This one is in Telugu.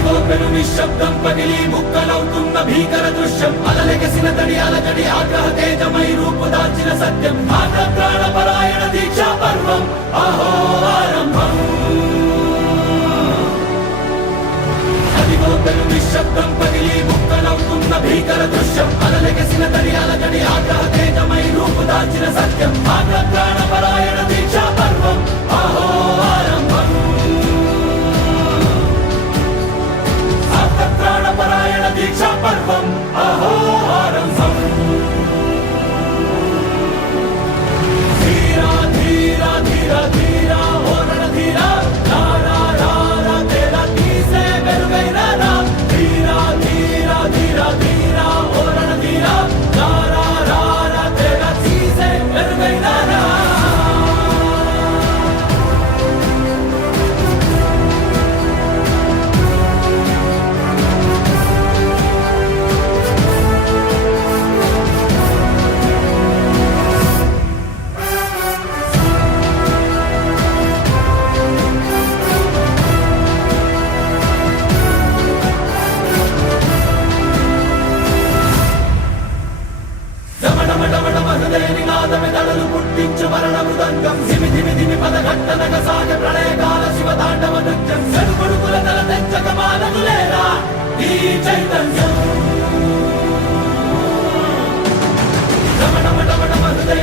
అదిగో పెను నిశ్శబ్దం పగిలి ముక్కలవుతున్న భీకర దృశ్యం అలలెగసిన తడి అలజడి ఆగ్రహ తేజమై రూపు దాల్చిన సత్యం ప్రాణపరాయణ దీక్షా పర్వం అహో ఆరంభం అదిగో పెను నిశ్శబ్దం పగిలి ముక్కలవుతున్న భీకర దృశ్యం అలలెగసిన తడి అలజడి ఆగ్రహ తేజమై రూపు దాల్చిన సత్యం ప్రాణపరాయణ దీక్షా పర్వం అహో ఆరంభం ప్రాణపరాయణ దీక్షా పర్వం అహో ఆరంభం ధీరా ధీరా ధీరా ధీరా ఓరణ ధీరా రారా రారా తేరా తీసే వెలుగైన రా ధీరా ధీరా ధీరా ధీరా ఓరణ ధీరా రారా రారా తేరా తీసే వెలుగైన రా నినాదమెదళలు పుట్టించు మరణ మృదంగం ధిమి ధిమి ధిమి పదఘట్టనగ సాగ ప్రళయకాల శివ తాండవ నృత్యం చెడుకొడుకుల తల తెచ్చక మానదులేరా ఈ చైతన్యం రమణ మట మట హృదయ